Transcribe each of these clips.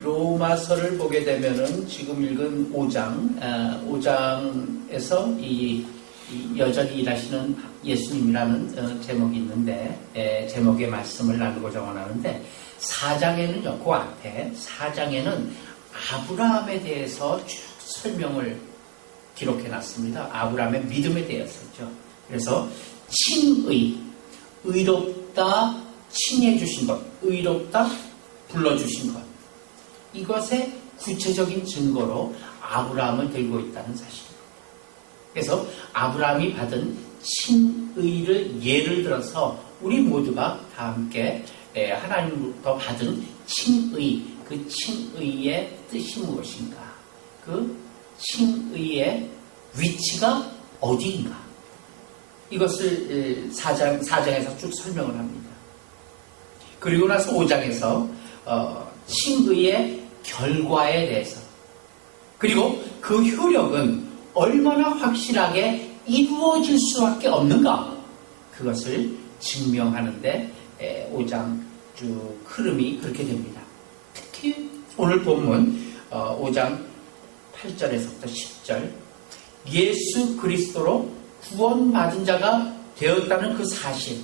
로마서를 보게 되면은 지금 읽은 5장에서 이 여전히 일하시는 예수님이라는 제목이 있는데, 제목의 말씀을 나누고자 원하는데, 4장에는요, 그 앞에 4장에는 아브라함에 대해서 쭉 설명을 기록해 놨습니다. 아브라함의 믿음에 대해서죠. 그래서 칭의, 의롭다 칭해 주신 것, 의롭다 불러주신 것, 이것의 구체적인 증거로 아브라함을 들고 있다는 사실입니다. 그래서 아브라함이 받은 칭의를 예를 들어서 우리 모두가 다 함께 하나님으로부터 받은 칭의, 그 칭의의 뜻이 무엇인가, 그 칭의의 위치가 어디인가, 이것을 4장에서 쭉 설명을 합니다. 그리고 나서 5장에서 칭의의 결과에 대해서, 그리고 그 효력은 얼마나 확실하게 이루어질 수밖에 없는가, 그것을 증명하는데 5장 쭉 흐름이 그렇게 됩니다. 특히 오늘 본문 5장 8절에서부터 10절, 예수 그리스도로 구원받은 자가 되었다는 그 사실,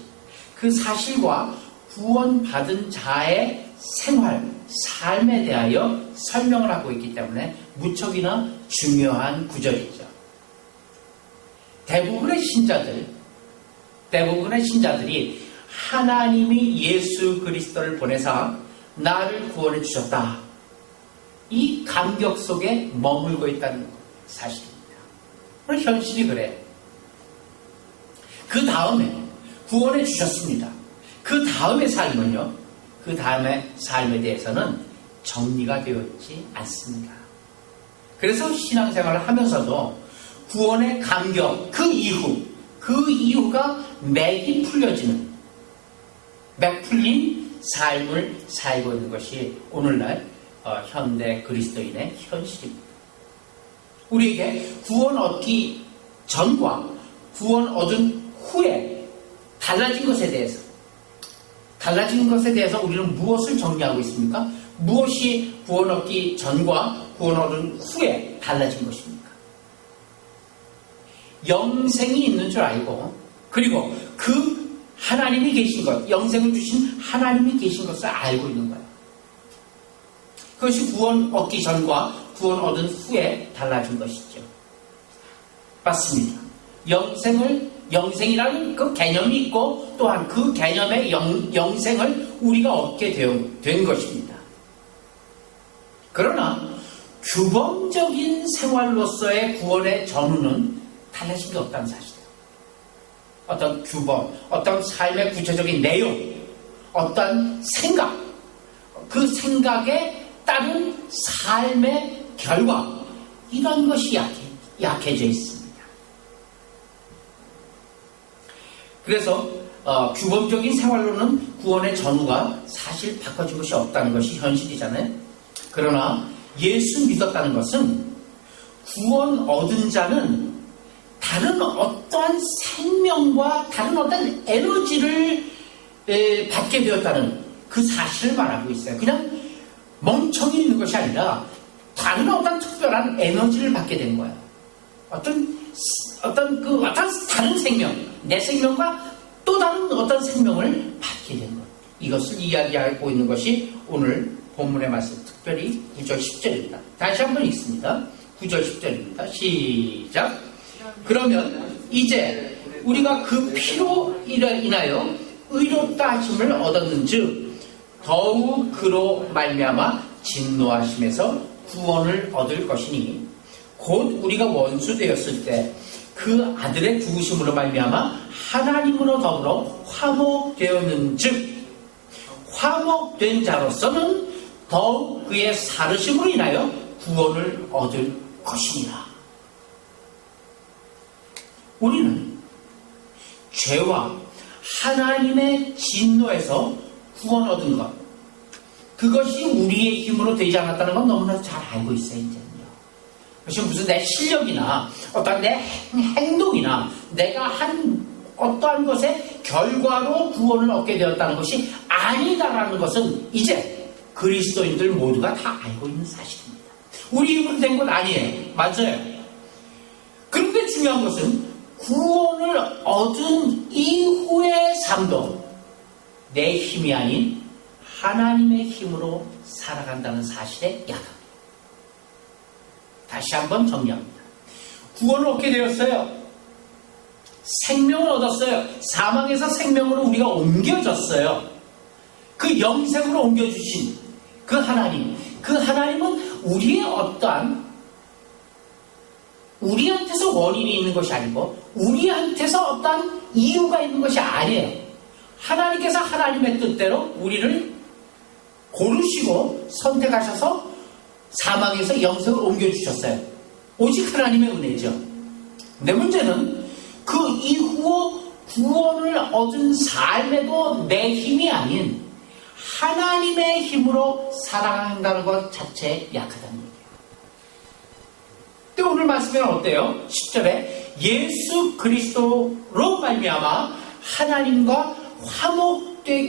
그 사실과 구원받은 자의 생활, 삶에 대하여 설명을 하고 있기 때문에 무척이나 중요한 구절이죠. 대부분의 신자들이 하나님이 예수 그리스도를 보내사 나를 구원해 주셨다, 이 감격 속에 머물고 있다는 사실입니다. 그런 현실이 그래요. 그 다음에 구원해 주셨습니다. 그 다음의 삶은요, 그 다음의 삶에 대해서는 정리가 되어 있지 않습니다. 그래서 신앙생활을 하면서도 구원의 감격, 그 이후가 맥이 풀려지는, 맥 풀린 삶을 살고 있는 것이 오늘날 현대 그리스도인의 현실입니다. 우리에게 구원 얻기 전과 구원 얻은 후에 달라진 것에 대해서 우리는 무엇을 정리하고 있습니까? 무엇이 구원 얻기 전과 구원 얻은 후에 달라진 것입니까? 영생이 있는 줄 알고, 그리고 그 하나님이 계신 것, 영생을 주신 하나님이 계신 것을 알고 있는 거예요. 그것이 구원 얻기 전과 구원 얻은 후에 달라진 것이죠. 맞습니다. 영생이라는 그 개념이 있고, 또한 그 개념의 영생을 우리가 얻게 된 것입니다. 그러나 규범적인 생활로서의 구원의 전후는 달라진 게 없다는 사실이에요. 어떤 규범, 어떤 삶의 구체적인 내용, 어떤 생각, 그 생각에 따른 삶의 결과, 이런 것이 약해져 있습니다. 그래서 규범적인 생활로는 구원의 전후가 사실 바꿔진 것이 없다는 것이 현실이잖아요. 그러나 예수 믿었다는 것은 구원 얻은 자는 다른 어떠한 생명과 다른 어떤 에너지를 받게 되었다는 그 사실을 말하고 있어요. 그냥 멍청이 있는 것이 아니라 다른 어떤 특별한 에너지를 받게 된 거예요. 어떤 다른 생명, 내 생명과 또 다른 어떤 생명을 받게 된 것, 이것을 이야기하고 있는 것이 오늘 본문의 말씀, 특별히 9절 10절입니다. 다시 한번 읽습니다. 9절 10절입니다. 시작. 그러면 이제 우리가 그 피로 인하여 의롭다 하심을 얻었는즉 더욱 그로 말미암아 진노하심에서 구원을 얻을 것이니, 곧 우리가 원수 되었을 때 그 아들의 죽으심으로 말미암아 하나님으로 더불어 화목되었는즉 화목된 자로서는 더욱 그의 살으심으로 인하여 구원을 얻을 것이니라. 우리는 죄와 하나님의 진노에서 구원 얻은 것, 그것이 우리의 힘으로 되지 않았다는 건 너무나 잘 알고 있어요. 이제는요. 그것이 무슨 내 실력이나 어떤 내 행동이나 내가 한 어떠한 것의 결과로 구원을 얻게 되었다는 것이 아니다라는 것은 이제 그리스도인들 모두가 다 알고 있는 사실입니다. 우리 힘으로 된 건 아니에요. 맞아요. 그런데 중요한 것은 구원을 얻은 이후의 삶도 내 힘이 아닌 하나님의 힘으로 살아간다는 사실에 야당합니다. 다시 한번 정리합니다. 구원을 얻게 되었어요. 생명을 얻었어요. 사망에서 생명으로 우리가 옮겨졌어요. 그 영생으로 옮겨주신 그 하나님, 그 하나님은 우리의 어떠한 우리한테서 원인이 있는 것이 아니고 우리한테서 어떠한 이유가 있는 것이 아니에요. 하나님께서 하나님의 뜻대로 우리를 고르시고 선택하셔서 사망에서 영생을 옮겨주셨어요. 오직 하나님의 은혜죠. 근데 문제는 그 이후 구원을 얻은 삶에도 내 힘이 아닌 하나님의 힘으로 살아간다는 것 자체에 약하다는 얘기예요. 근데 오늘 말씀에는 어때요? 10절에 예수 그리스도로 말미암아 하나님과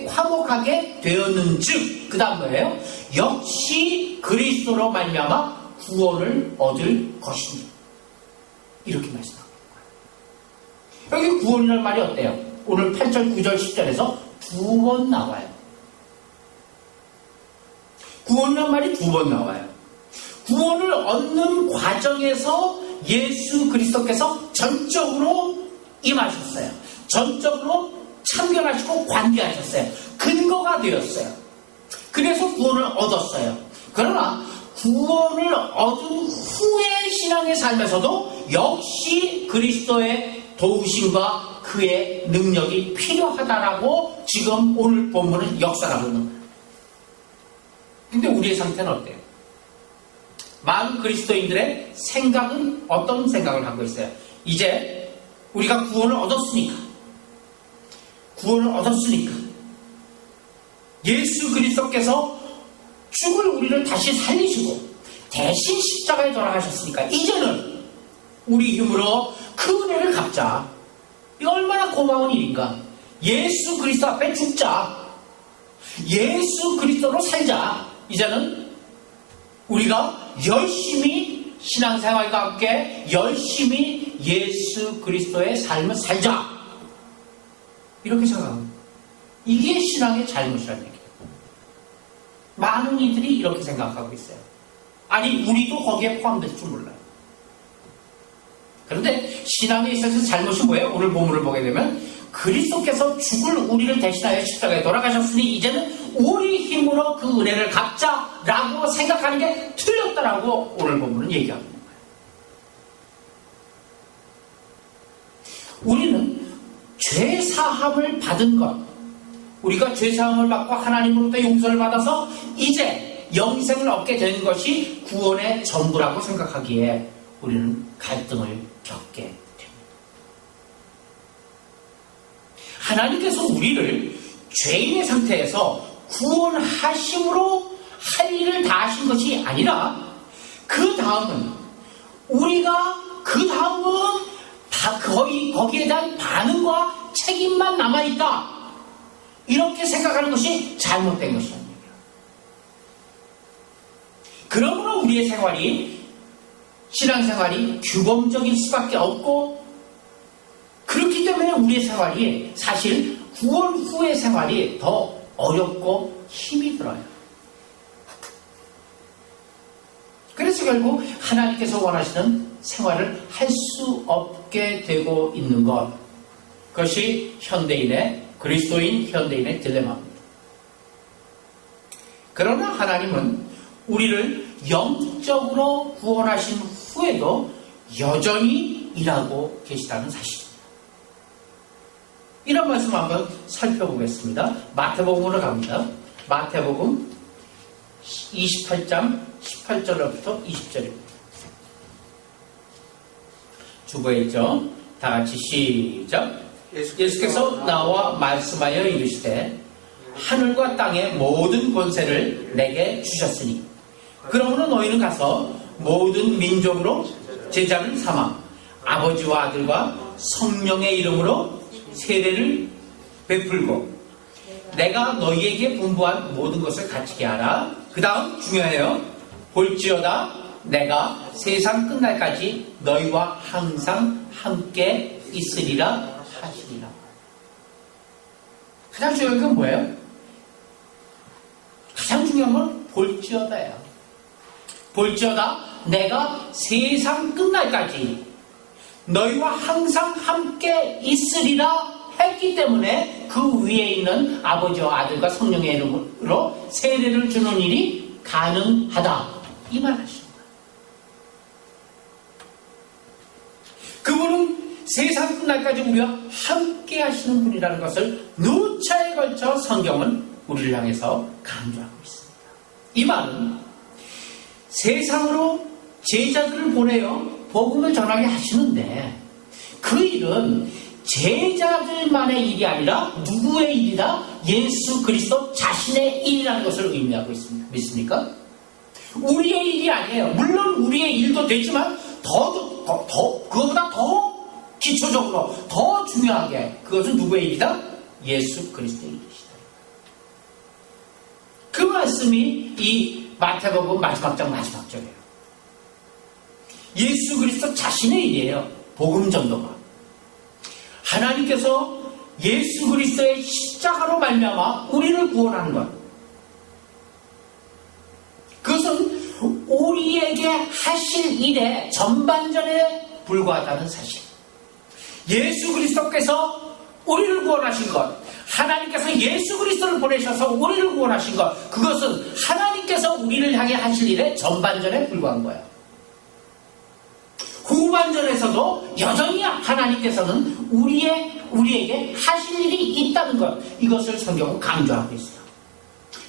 화목하게 되었는즉 그 다음 뭐예요? 역시 그리스도로 말미암아 구원을 얻을 것이니 이렇게 말씀합니다. 여기 구원이라는 말이 어때요? 오늘 8절, 9절, 10절에서 두 번 나와요. 구원이라는 말이 두 번 나와요. 구원을 얻는 과정에서 예수 그리스도께서 전적으로 임하셨어요. 전적으로 참견하시고 관계하셨어요. 근거가 되었어요. 그래서 구원을 얻었어요. 그러나 구원을 얻은 후의 신앙의 삶에서도 역시 그리스도의 도우심과 그의 능력이 필요하다라고 지금 오늘 본문은 역설하고 있는 거예요. 근데 우리의 상태는 어때요? 많은 그리스도인들의 생각은 어떤 생각을 하고 있어요? 이제 우리가 구원을 얻었으니까 예수 그리스도께서 죽을 우리를 다시 살리시고 대신 십자가에 돌아가셨으니까 이제는 우리 힘으로 그 은혜를 갚자. 이거 얼마나 고마운 일인가. 예수 그리스도 앞에 죽자. 예수 그리스도로 살자. 이제는 우리가 열심히 신앙생활과 함께 열심히 예수 그리스도의 삶을 살자. 이렇게 생각합니다. 이게 신앙의 잘못이라는 얘기예요. 많은 이들이 이렇게 생각하고 있어요. 아니 우리도 거기에 포함될 줄 몰라요. 그런데 신앙에 있어서 잘못이 뭐예요? 오늘 본문을 보게 되면 그리스도께서 죽을 우리를 대신하여 십자가에 돌아가셨으니 이제는 우리 힘으로 그 은혜를 갚자라고 생각하는 게 틀렸다라고 오늘 본문은 얘기하는 거예요. 우리는 죄사함을 받은 것, 우리가 죄사함을 받고 하나님으로부터 용서를 받아서 이제 영생을 얻게 되는 것이 구원의 전부라고 생각하기에 우리는 갈등을 겪게 됩니다. 하나님께서 우리를 죄인의 상태에서 구원하심으로 할 일을 다 하신 것이 아니라 그 다음은 다 거기에 대한 반응과 책임만 남아있다. 이렇게 생각하는 것이 잘못된 것이랍니다. 그러므로 우리의 신앙생활이 규범적일 수밖에 없고 그렇기 때문에 우리의 생활이 사실 구원 후의 생활이 더 어렵고 힘이 들어요. 그래서 결국 하나님께서 원하시는 생활을 할 수 없게 되고 있는 것, 그것이 그리스도인 현대인의 딜레마입니다. 그러나 하나님은 우리를 영적으로 구원하신 후에도 여전히 일하고 계시다는 사실입니다. 이런 말씀 한번 살펴보겠습니다. 마태복음으로 갑니다. 마태복음 28장 18절부터 20절입니다. 주보했죠? 다 같이 시작. 예수께서 나와 말씀하여 이르시되 하늘과 땅의 모든 권세를 내게 주셨으니 그러므로 너희는 가서 모든 민족으로 제자를 삼아 아버지와 아들과 성령의 이름으로 세례를 베풀고 내가 너희에게 분부한 모든 것을 갖추게 하라. 그 다음 중요해요. 볼지어다 내가 세상 끝날까지 너희와 항상 함께 있으리라 하시리라. 가장 중요한 건 뭐예요? 가장 중요한 건 볼지어다예요. 볼지어다 내가 세상 끝날까지 너희와 항상 함께 있으리라 했기 때문에 그 위에 있는 아버지와 아들과 성령의 이름으로 세례를 주는 일이 가능하다. 이 말 하십니다. 그분은 세상 끝날까지 우리와 함께 하시는 분이라는 것을 누차에 걸쳐 성경은 우리를 향해서 강조하고 있습니다. 이 말은 세상으로 제자들을 보내어 복음을 전하게 하시는데 그 일은 제자들만의 일이 아니라 누구의 일이다? 예수 그리스도 자신의 일이라는 것을 의미하고 있습니다. 믿습니까? 우리의 일이 아니에요. 물론 우리의 일도 되지만 그거보다 더 기초적으로 더 중요하게 그것은 누구의 일이다? 예수 그리스도의 일이시다. 그 말씀이 이 마태복음 마지막 장 마지막 절이에요. 예수 그리스도 자신의 일이에요. 복음 전도가. 하나님께서 예수 그리스도의 십자가로 말미암아 우리를 구원하는 것. 그것은 우리에게 하실 일의 전반전에 불과하다는 사실. 예수 그리스도께서 우리를 구원하신 것, 하나님께서 예수 그리스도를 보내셔서 우리를 구원하신 것, 그것은 하나님께서 우리를 향해 하실 일의 전반전에 불과한 거예요. 후반전에서도 여전히 하나님께서는 우리에게 하실 일이 있다는 것, 이것을 성경은 강조하고 있어요.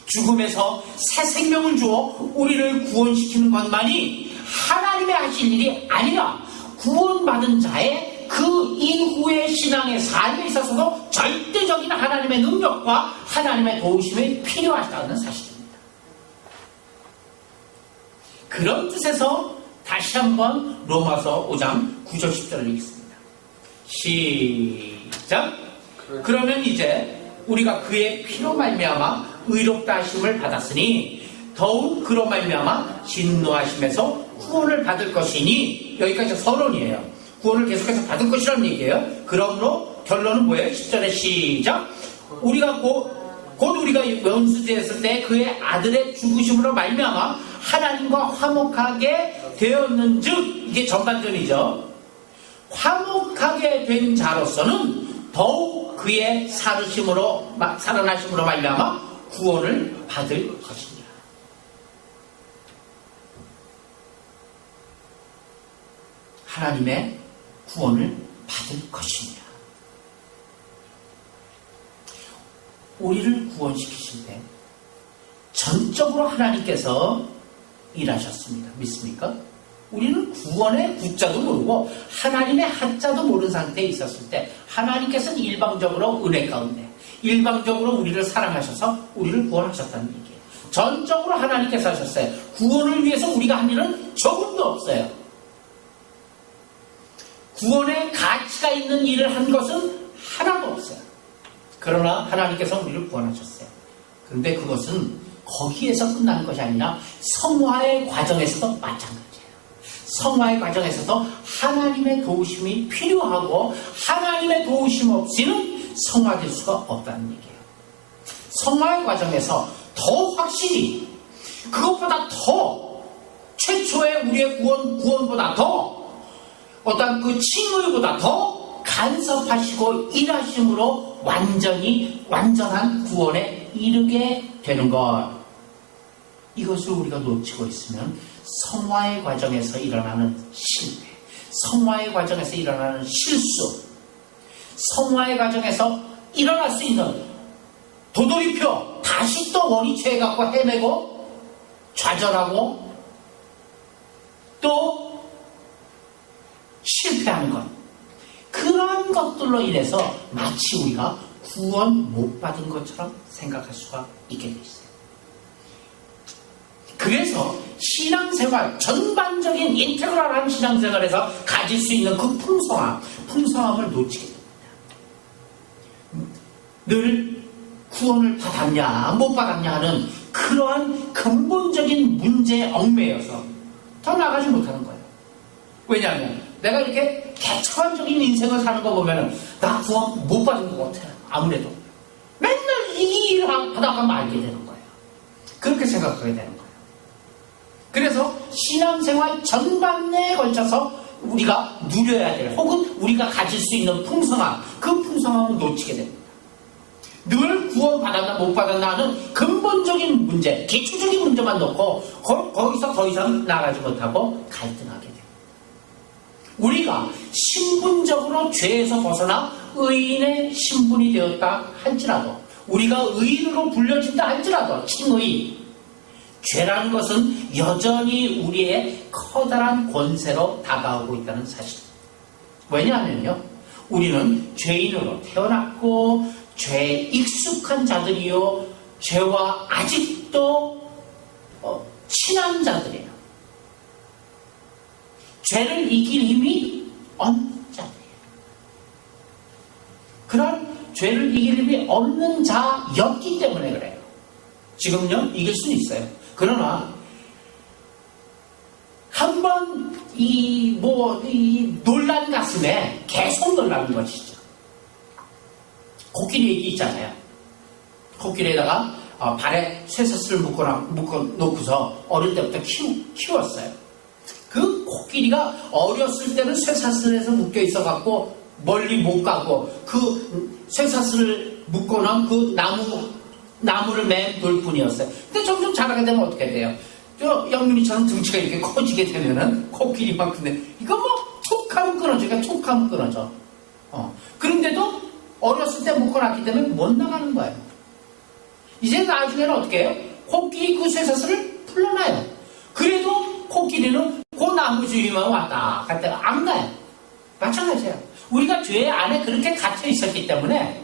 죽음에서 새 생명을 주어 우리를 구원시키는 것만이 하나님의 하실 일이 아니라 구원받은 자의 그 이후의 신앙의 삶에 있어서도 절대적인 하나님의 능력과 하나님의 도우심이 필요하다는 사실입니다. 그런 뜻에서 다시 한번 로마서 5장 9절 10절을 읽습니다. 시작. 그러면 이제 우리가 그의 피로 말미암아 의롭다 하심을 받았으니 더욱 그로 말미암아 진노하심에서 구원을 받을 것이니, 여기까지 서론이에요. 구원을 계속해서 받을 것이라는 얘기예요. 그러므로 결론은 뭐예요? 10절에 시작. 우리가 곧 우리가 원수되었을 때 그의 아들의 죽으심으로 말미암아 하나님과 화목하게 되었는즉, 이게 전반전이죠. 화목하게 된 자로서는 더욱 그의 살아나심으로 말미암아 구원을 받을 것이니라. 하나님의 구원을 받을 것이니라. 우리를 구원시키실 때 전적으로 하나님께서 일하셨습니다. 믿습니까? 우리는 구원의 구자도 모르고 하나님의 한자도 모르는 상태에 있었을 때 하나님께서는 일방적으로 은혜 가운데 일방적으로 우리를 사랑하셔서 우리를 구원하셨다는 얘기예요. 전적으로 하나님께서 하셨어요. 구원을 위해서 우리가 한 일은 조금도 없어요. 구원의 가치가 있는 일을 한 것은 하나도 없어요. 그러나 하나님께서 우리를 구원하셨어요. 그런데 그것은 거기에서 끝나는 것이 아니라 성화의 과정에서도 마찬가지예요. 성화의 과정에서도 하나님의 도우심이 필요하고 하나님의 도우심 없이는 성화될 수가 없다는 얘기예요. 성화의 과정에서 더 확실히 그것보다 더 최초의 우리의 구원보다 더 어떤 그 칭의보다 더 간섭하시고 일하심으로 완전한 구원에 이르게 되는 것. 이것을 우리가 놓치고 있으면 성화의 과정에서 일어나는 실패, 성화의 과정에서 일어나는 실수, 성화의 과정에서 일어날 수 있는 도돌이표 다시 또 원이 취해갖고 헤매고 좌절하고 또 실패하는 것, 그러한 것들로 인해서 마치 우리가 구원 못 받은 것처럼 생각할 수가 있게 돼 있어요. 그래서 신앙생활, 전반적인 인테그랄한 신앙생활에서 가질 수 있는 그 풍성함을 놓치게 됩니다. 늘 구원을 받았냐 못 받았냐 하는 그러한 근본적인 문제에 얽매여서 더 나가지 못하는 거예요. 왜냐하면 내가 이렇게 개척한적인 인생을 사는 거 보면은 나 구원 못 받은 것 같아요. 아무래도 맨날 이 일을 하다가 말게 되는 거예요. 그렇게 생각하게 되는 거예요. 그래서 신앙생활 전반에 걸쳐서 우리가 누려야 될 혹은 우리가 가질 수 있는 풍성함, 그 풍성함을 놓치게 됩니다. 늘 구원받았나 못 받았나 하는 근본적인 문제, 기초적인 문제만 놓고 거기서 더 이상 나가지 못하고 갈등하게 됩니다. 우리가 신분적으로 죄에서 벗어나 의인의 신분이 되었다 할지라도, 우리가 의인으로 불려진다 할지라도, 칭의, 죄라는 것은 여전히 우리의 커다란 권세로 다가오고 있다는 사실. 왜냐하면요, 우리는 죄인으로 태어났고 죄에 익숙한 자들이요, 죄와 아직도 친한 자들이에요. 죄를 이길 힘이 없는 자들이에요. 그런 죄를 이길 힘이 없는 자였기 때문에 그래요. 지금요, 이길 수는 있어요. 그러나 한번 이 놀란 가슴에 계속 놀라는 것이죠. 코끼리 얘기 있잖아요. 코끼리에다가 발에 쇠사슬을 묶어 놓고서 어릴 때부터 키웠어요. 그 코끼리가 어렸을 때는 쇠사슬에서 묶여 있어갖고 멀리 못 가고 그 쇠사슬을 묶어놓은 그 나무를 맴돌 뿐이었어요. 근데 점점 자라게 되면 어떻게 돼요? 저 영민이처럼 등치가 이렇게 커지게 되면은 코끼리만큼인데 이거 뭐 툭 하면 끊어져. 그러니까 툭 하면 끊어져. 그런데도 어렸을 때 묶어놨기 때문에 못 나가는 거예요. 이제 나중에는 어떻게 해요? 코끼리 그 쇠사슬을 풀러놔요. 그래도 코끼리는 그 나무 주위만 왔다 갔다가 안 가요. 마찬가지예요. 우리가 죄 안에 그렇게 갇혀 있었기 때문에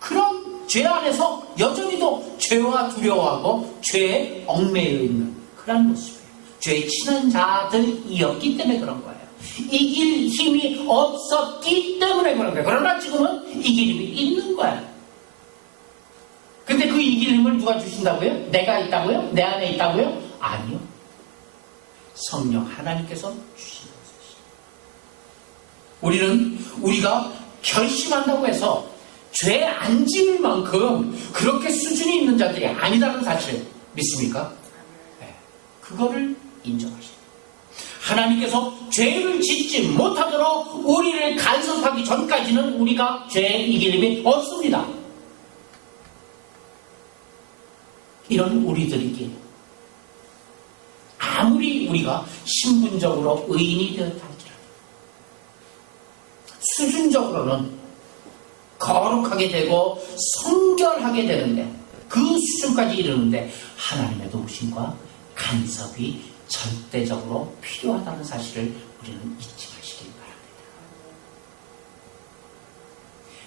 그런 죄 안에서 여전히도 죄와 두려워하고 죄에 얽매여 있는 그런 모습이에요. 죄에 친한 자들이었기 때문에 그런 거예요. 이길 힘이 없었기 때문에 그런 거예요. 그러나 지금은 이길 힘이 있는 거예요. 근데 그 이길 힘을 누가 주신다고요? 내가 있다고요? 내 안에 있다고요? 아니요. 성령 하나님께서 주시는 것이죠. 우리는 우리가 결심한다고 해서 죄에 안 지을 만큼 그렇게 수준이 있는 자들이 아니다는 사실 믿습니까? 네. 그거를 인정하셔야 돼요. 하나님께서 죄를 짓지 못하도록 우리를 간섭하기 전까지는 우리가 죄에 이길 힘이 없습니다. 이런 우리들에게 아무리 우리가 신분적으로 의인이 되었다 할지라도 수준적으로는 거룩하게 되고 성결하게 되는데 그 수준까지 이르는데 하나님의 도우심과 간섭이 절대적으로 필요하다는 사실을 우리는 잊지 마시길 바랍니다.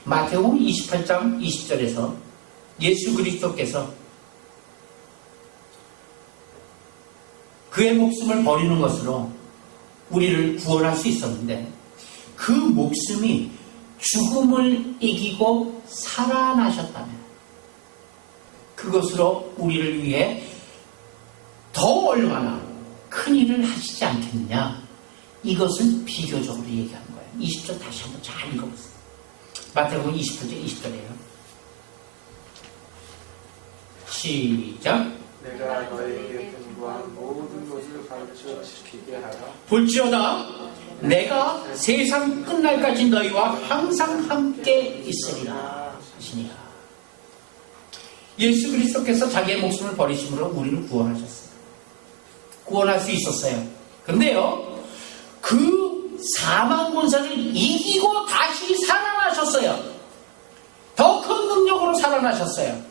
마태복음 28장 20절에서 예수 그리스도께서 그의 목숨을 버리는 것으로 우리를 구원할 수 있었는데 그 목숨이 죽음을 이기고 살아나셨다면 그것으로 우리를 위해 더 얼마나 큰 일을 하시지 않겠느냐, 이것을 비교적으로 얘기하는 거예요. 20절 다시 한번 잘 읽어보세요. 마태복음 28절 20절이에요. 시작. 내가 너에게 분부한 모든 것을 가르쳐 지키게 하라. 볼지어다 내가 세상 끝날까지 너희와 항상 함께 있으리라 하시니라. 예수 그리스도께서 자기의 목숨을 버리심으로 우리를 구원하셨어요. 구원할 수 있었어요. 그런데요, 그 사망 권세를 이기고 다시 살아나셨어요. 더 큰 능력으로 살아나셨어요.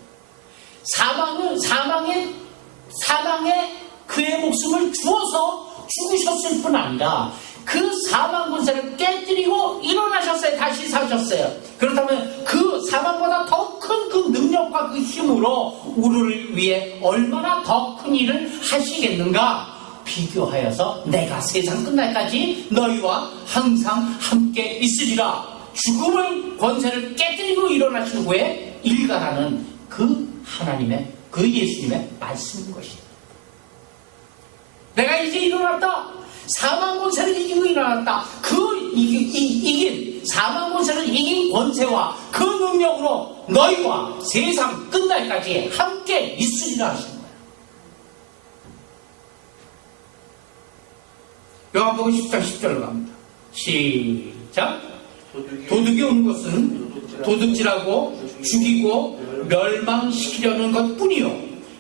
사망에 그의 목숨을 주어서 죽으셨을 뿐 아니라 그 사망 권세를 깨뜨리고 일어나셨어요. 다시 사셨어요. 그렇다면 그 사망보다 더 큰 그 능력과 그 힘으로 우리를 위해 얼마나 더 큰 일을 하시겠는가 비교하여서 내가 세상 끝날까지 너희와 항상 함께 있으리라. 죽음을 권세를 깨뜨리고 일어나신 후에 일가라는 그 하나님의, 그 예수님의 말씀인 것이에요. 내가 이제 일어났다. 사망 권세를 이기고 일어났다. 이긴 사망 권세를 이긴 권세와 그 능력으로 너희와 세상 끝날까지 함께 있으리라 하시는 거예요. 요한복음 10장 10절로 갑니다. 시작. 도둑이 온 것은 도둑질하고 죽이고 멸망시키려는 것뿐이요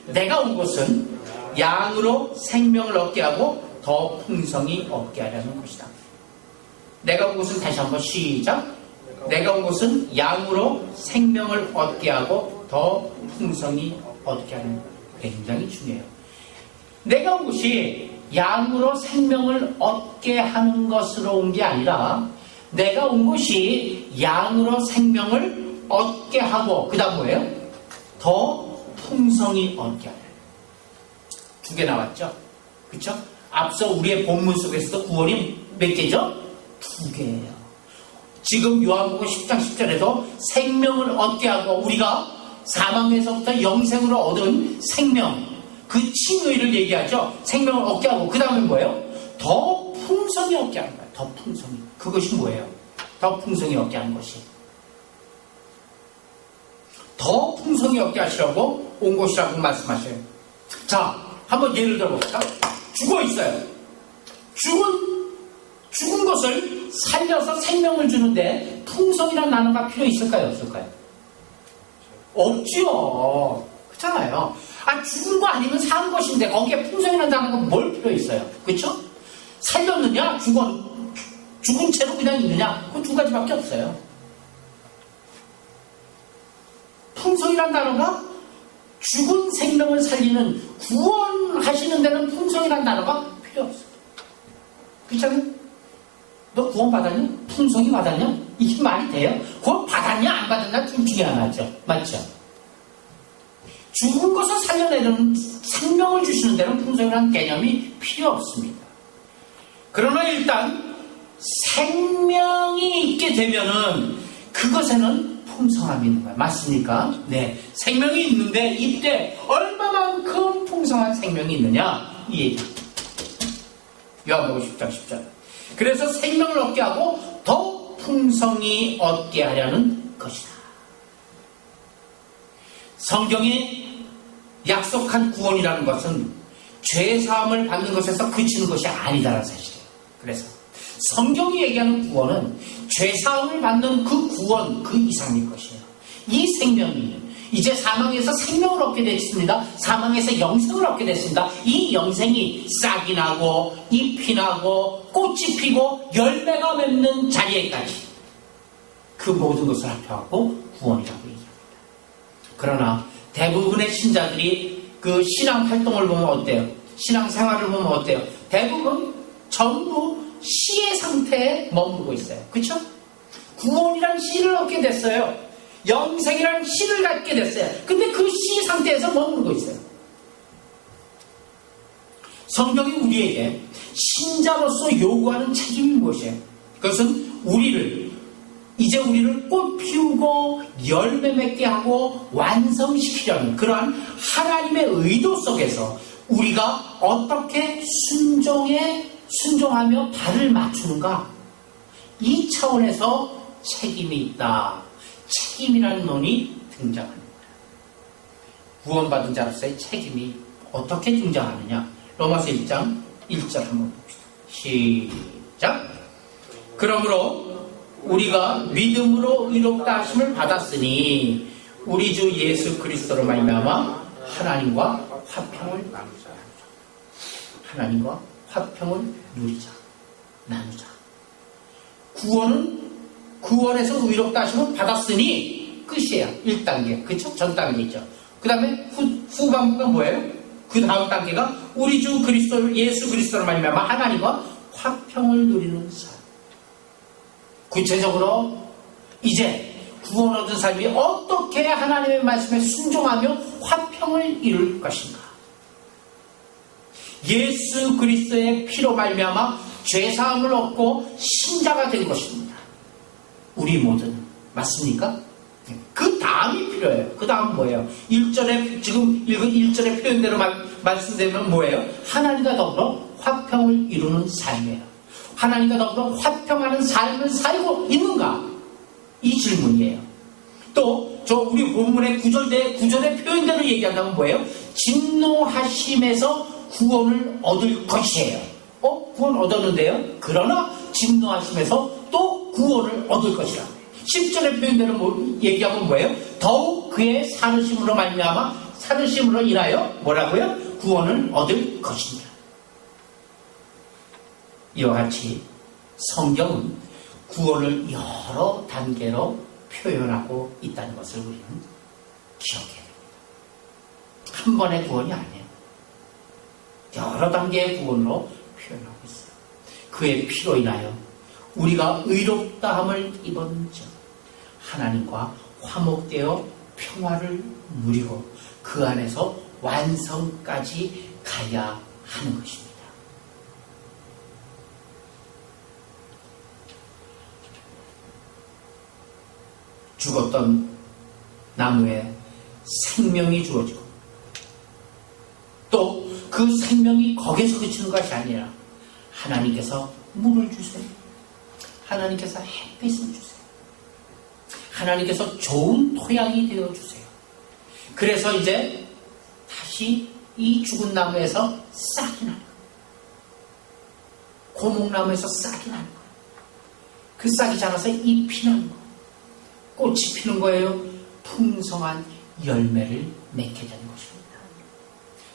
내가 온 것은 양으로 생명을 얻게 하고 더 풍성히 얻게 하려는 것이다. 내가 온 것은, 다시 한번 시작. 내가 온 것은 양으로 생명을 얻게 하고 더 풍성히 얻게 하는 것. 굉장히 중요해요. 내가 온 것이 양으로 생명을 얻게 하는 것으로 온 게 아니라 내가 온 것이 양으로 생명을 얻게 하고 그 다음 뭐예요? 더 풍성히 얻게 하는. 두 개 나왔죠? 그쵸? 앞서 우리의 본문 속에서도 구원이 몇 개죠? 두 개예요. 지금 요한복음 10장 10절에도 생명을 얻게 하고 우리가 사망에서부터 영생으로 얻은 생명, 그 칭의를 얘기하죠. 생명을 얻게 하고 그 다음에 뭐예요? 더 풍성히 얻게 하는 거예요. 더 풍성히. 그것이 뭐예요? 더 풍성히 얻게 하는 것이. 더 풍성히 얻게 하시라고 온 것이라고 말씀하셔요. 자, 한번 예를 들어볼까? 죽어 있어요. 죽은 것을 살려서 생명을 주는데 풍성이라는 단어가 필요 있을까요? 없을까요? 없죠. 그렇잖아요. 죽은 거 아니면 산 것인데 거기에 풍성이라는 단어가 뭘 필요 있어요? 그렇죠? 살렸느냐? 죽은 채로 그냥 있느냐? 그 두 가지밖에 없어요. 풍성이라는 단어가 죽은 생명을 살리는, 구원하시는 데는 풍성이라는 단어가 필요 없어요. 그렇잖아요? 너 구원 받았냐? 풍성이 받았냐? 이게 말이 돼요? 구원 받았냐? 안 받았냐? 둘 중에 하나죠. 맞죠? 죽은 것을 살려내는, 생명을 주시는 데는 풍성이라는 개념이 필요 없습니다. 그러나 일단 생명이 있게 되면은 그것에는 풍성함이 있는 거예요. 맞습니까? 네. 생명이 있는데 이때 얼마만큼 풍성한 생명이 있느냐? 이 얘기. 요한복음 10장 10절. 그래서 생명을 얻게 하고 더 풍성히 얻게 하려는 것이다. 성경이 약속한 구원이라는 것은 죄사함을 받는 것에서 그치는 것이 아니다라는 사실이에요. 그래서 성경이 얘기하는 구원은 죄사함을 받는 그 구원, 그 이상일 것이에요. 이 생명이 이제 사망에서 생명을 얻게 됐습니다. 사망에서 영생을 얻게 됐습니다. 이 영생이 싹이 나고 잎이 나고 꽃이 피고 열매가 맺는 자리에까지 그 모든 것을 합쳐갖고 구원이라고 얘기합니다. 그러나 대부분의 신자들이 그 신앙 활동을 보면 어때요? 신앙 생활을 보면 어때요? 대부분 전부 시의 상태에 머무르고 있어요. 그렇죠? 구원이란 시를 얻게 됐어요. 영생이란 시를 갖게 됐어요. 근데 그 시 상태에서 머무르고 있어요. 성경이 우리에게 신자로서 요구하는 책임이 무엇이에요? 그것은 이제 우리를 꽃 피우고 열매 맺게 하고 완성시키려는 그러한 하나님의 의도 속에서 우리가 어떻게 순종하며 발을 맞추는가? 이 차원에서 책임이 있다. 책임이라는 논이 등장합니다. 구원받은 자로서의 책임이 어떻게 등장하느냐? 로마서 1장 1절 한번 봅시다. 시작. 그러므로 우리가 믿음으로 의롭다 하심을 받았으니 우리 주 예수 그리스도로 말미암아 하나님과 화평을 나누자. 하나님과 화평을 나누자. 구원에서 의롭다 하심을 받았으니 끝이에요. 1단계. 그쵸? 전 단계죠. 그 다음에 후반부가 뭐예요? 그 다음 단계가 우리 주 예수 그리스도로 말미암아 하나님과 화평을 누리는 삶. 구체적으로 이제 구원 얻은 삶이 어떻게 하나님의 말씀에 순종하며 화평을 이룰 것인가? 예수 그리스도의 피로 말미암아 죄사함을 얻고 신자가 된 것입니다. 우리 모두는. 맞습니까? 그 다음이 필요해요. 그 다음 뭐예요? 1절에, 지금 읽은 1절의 표현대로 말씀드리면 뭐예요? 하나님과 더불어 화평을 이루는 삶이에요. 하나님과 더불어 화평하는 삶을 살고 있는가? 이 질문이에요. 또, 우리 본문의 9절의 표현대로 얘기한다면 뭐예요? 진노하심에서 구원을 얻을 것이에요. 구원 얻었는데요? 그러나 진노하심에서 또 구원을 얻을 것이라. 10절의 표현대로 얘기하면 뭐예요? 더욱 그의 사르심으로 말미암아 사르심으로 인하여 뭐라고요? 구원을 얻을 것입니다. 이와 같이 성경은 구원을 여러 단계로 표현하고 있다는 것을 우리는 기억해야 됩니다. 한 번의 구원이 아니에요. 여러 단계의 구원으로 표현하고 있어요. 그의 피로 인하여 우리가 의롭다함을 입은 즉 하나님과 화목되어 평화를 누리고 그 안에서 완성까지 가야 하는 것입니다. 죽었던 나무에 생명이 주어지고 또 그 생명이 거기서 그치는 것이 아니라 하나님께서 물을 주세요. 하나님께서 햇빛을 주세요. 하나님께서 좋은 토양이 되어주세요. 그래서 이제 다시 이 죽은 나무에서 싹이 나는 거예요. 고목나무에서 싹이 나는 거예요. 그 싹이 자라서 잎이 나는 거예요. 꽃이 피는 거예요. 풍성한 열매를 맺게 되는 것입니다.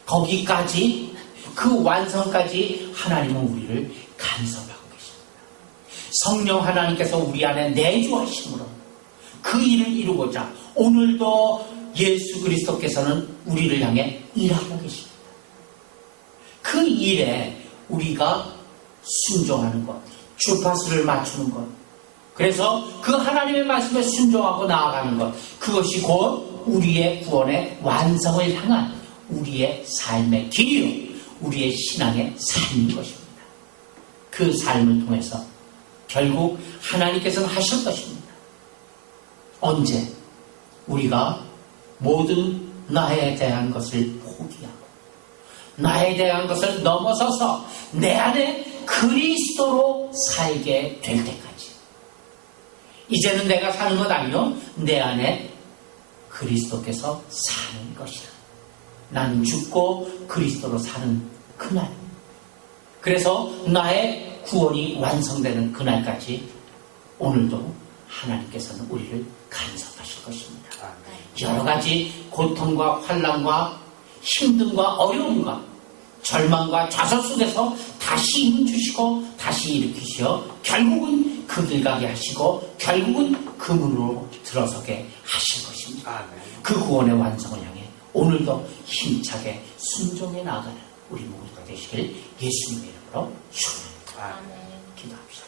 거기까지 그 완성까지 하나님은 우리를 간섭하고 계십니다. 성령 하나님께서 우리 안에 내주하심으로 그 일을 이루고자 오늘도 예수 그리스도께서는 우리를 향해 일하고 계십니다. 그 일에 우리가 순종하는 것, 주파수를 맞추는 것, 그래서 그 하나님의 말씀에 순종하고 나아가는 것, 그것이 곧 우리의 구원의 완성을 향한 우리의 삶의 길이요, 우리의 신앙의 삶인 것입니다. 그 삶을 통해서 결국 하나님께서는 하실 것입니다. 언제? 우리가 모든 나에 대한 것을 포기하고 나에 대한 것을 넘어서서 내 안에 그리스도로 살게 될 때까지. 이제는 내가 사는 것 아니요, 내 안에 그리스도께서 사는 것이라. 나는 죽고 그리스도로 사는 그날. 그래서 나의 구원이 완성되는 그날까지 오늘도 하나님께서는 우리를 간섭하실 것입니다. 여러 가지 고통과 환난과 힘듦과 어려움과 절망과 좌절 속에서 다시 힘 주시고 다시 일으키시어 결국은 그 길 가게 하시고 결국은 그 문으로 들어서게 하실 것입니다. 그 구원의 완성을 향해 오늘도 힘차게 순종해 나아가는 우리 모두가 되시길 예수님의 이름으로 축원합니다. 기도합시다.